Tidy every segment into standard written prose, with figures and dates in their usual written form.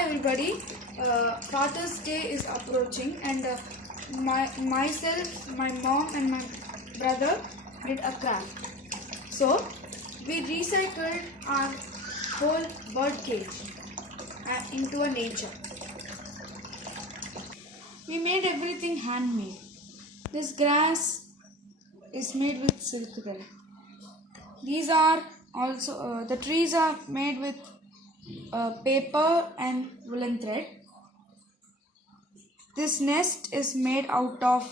Hi everybody, Father's Day is approaching and myself, my mom and my brother did a craft. So we recycled our whole bird cage into a nature. We made everything handmade. This grass is made with silk thread. These are also the trees are made with paper and woolen thread. This nest is made out of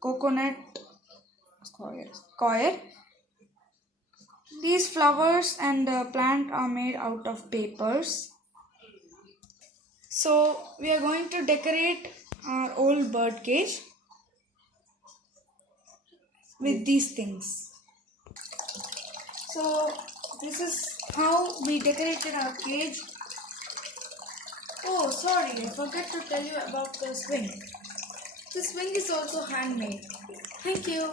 coconut coir. These flowers and the plant are made out of papers. So we are going to decorate our old bird cage with these things. So this is how we decorated our cage. Oh, sorry, I forgot to tell you about the swing. The swing is also handmade. Thank you.